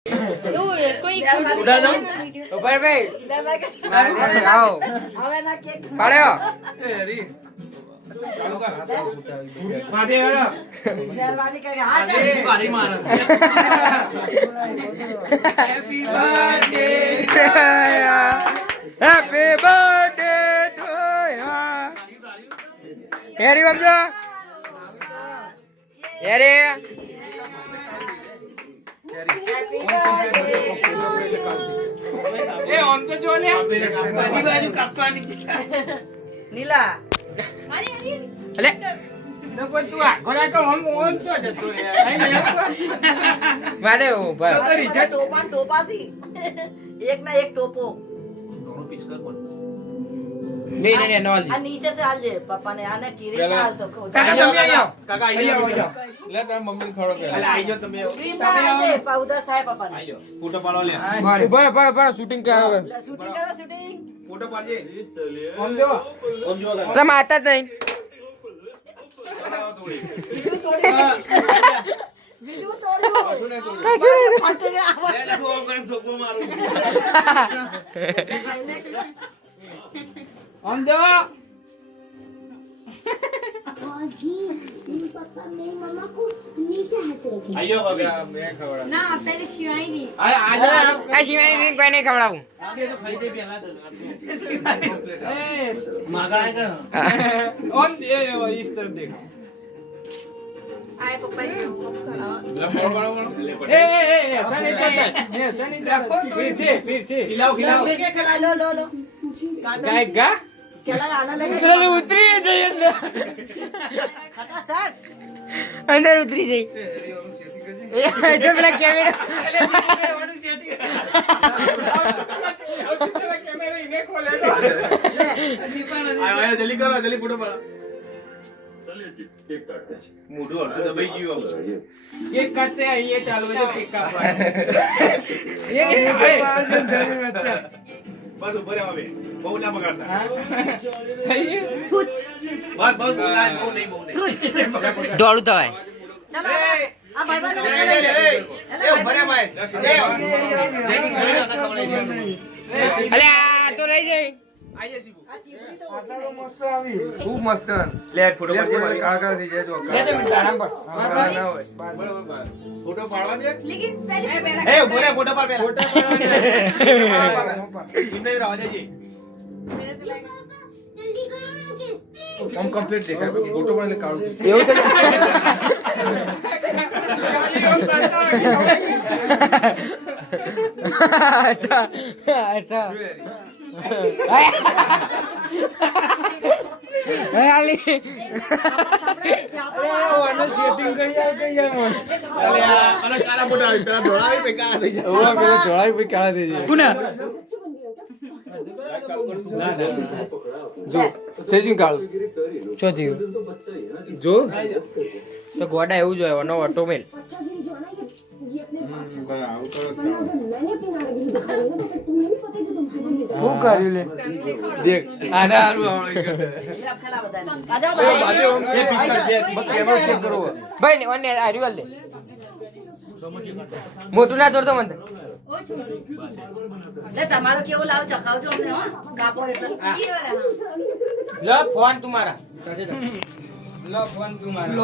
કોઈ ઉડા દો ઉપર ભાઈ આવો હવે ના કેક પાડ્યો માથે વાળો મહેરબાની કરી હા ચાલ મારી માર happy birthday happy birthday to you Harry બાબજો હેરી એ ઓન તો જો લે બધી બાજુ કાપવાની છે નીલા અલે તો કોઈ તું આખો રાતો ઓન તો જતો રે વાદે ઉપર તો રીચા ટોપાથી એક ના એક ટોપો બે ને નોલી આ નીચે से આલજે પપ્પા ને આને કીરી હાલ તો કાકા તમે અહીં આવો કાકા અહીં આવો આવો લે તમે મમ્મી ખડો કે અલે આઈ જાઓ તમે ક્રીમ ના આલજે પાઉડર થાય પપ્પા ને આઈ જાઓ ફોટો પાડો લે ઉભા શૂટિંગ કરાવે શૂટિંગ કરો શૂટિંગ ફોટો પાડજે ઓમ જો ઓમ જો તમે માતા જ નહીં બીજું તોડ્યું ફાટે આવા લે તું ઓમ કરીને છોકરો મારું ઓન જો जी पापा मेरी मम्मा को नीचे हाथ रखे આઈ જાઓ ભાભી મેં ખવડા ના પેલે શિવાય ની આ જા આ સિવાય કોઈ નહીં ખવડાવું આગે તો ખાઈ દે પેલા માગા કે ઓન એ इस तरफ देखो આય પપ્પા ए ऐसा नहीं चलता ऐसा नहीं चलता फिर से ખિલાઓ ખિલાઓ फिर के खिला लो लो गाएगा केला आना लगे પેલા તો ઉતરી જઈ અંદર खटा सट અંદર ઉતરી જઈ જો પેલા કેમેરા આયો જલ્દી કરો જલ્દી ફોટો પાડો મોઢું અડધું દબાઈ ગયું केक काटते हैं ये चालू है केक का બસ ઉપર આવો બે બહુ ના બગાડતા तुच બસ બહુ નહીં બહુ નહીં तुच દોડું તવાય चलो आ भाई भाई એ ઉપર આ ભાઈ અલે આ તો લઈ જઈ આઈ જા શીબુ ખૂબ મસ્ત લે ફોટો પાડજે કાકા થઈ જાય તો ફોટો પાડવા દે लेकिन पहले એ ઉપર ફોટો પાડ પેલા ઇમને રાવ દેજી जल्दी करो ना किस हम कंप्लीट देखा है फोटो वाले काढू એવું તો અચ્છા અચ્છા આલી सेटिंग कर जाए तो यार मन અલે આ કાળા ફોટો આવી પેલા ધોળાવી પે કાળા થઈ જાય ओवा પેલા જોડાઈ પે કાળા થઈ જાય पुनः જો તેજી કાળું શું થયું જો તો ગોડા એવું જોઈએ નો ઓટોમેલ अच्छा भी जो है ना ये अपने पास अगर मैंने अपनी नाराजगी दिखाई ना तो फिर तुम्हें भी पता है कि तुम्हारे लिए હું કર્યું લે દેખ આને હારું આવડે ये अब खेला बता आ जाओ એ બાજુ ઓમ એ પિસ્તોલ દેખ મત કેમેરા ચેક કરો ભાઈ ને ઓને આ રિવલ દે મોટું ના તોડતો મને ले તમારો કેવો લાવ ચખાવજો અમને હો કાપો એટલે લો ફોન તમારા लो फोन तुम्हारा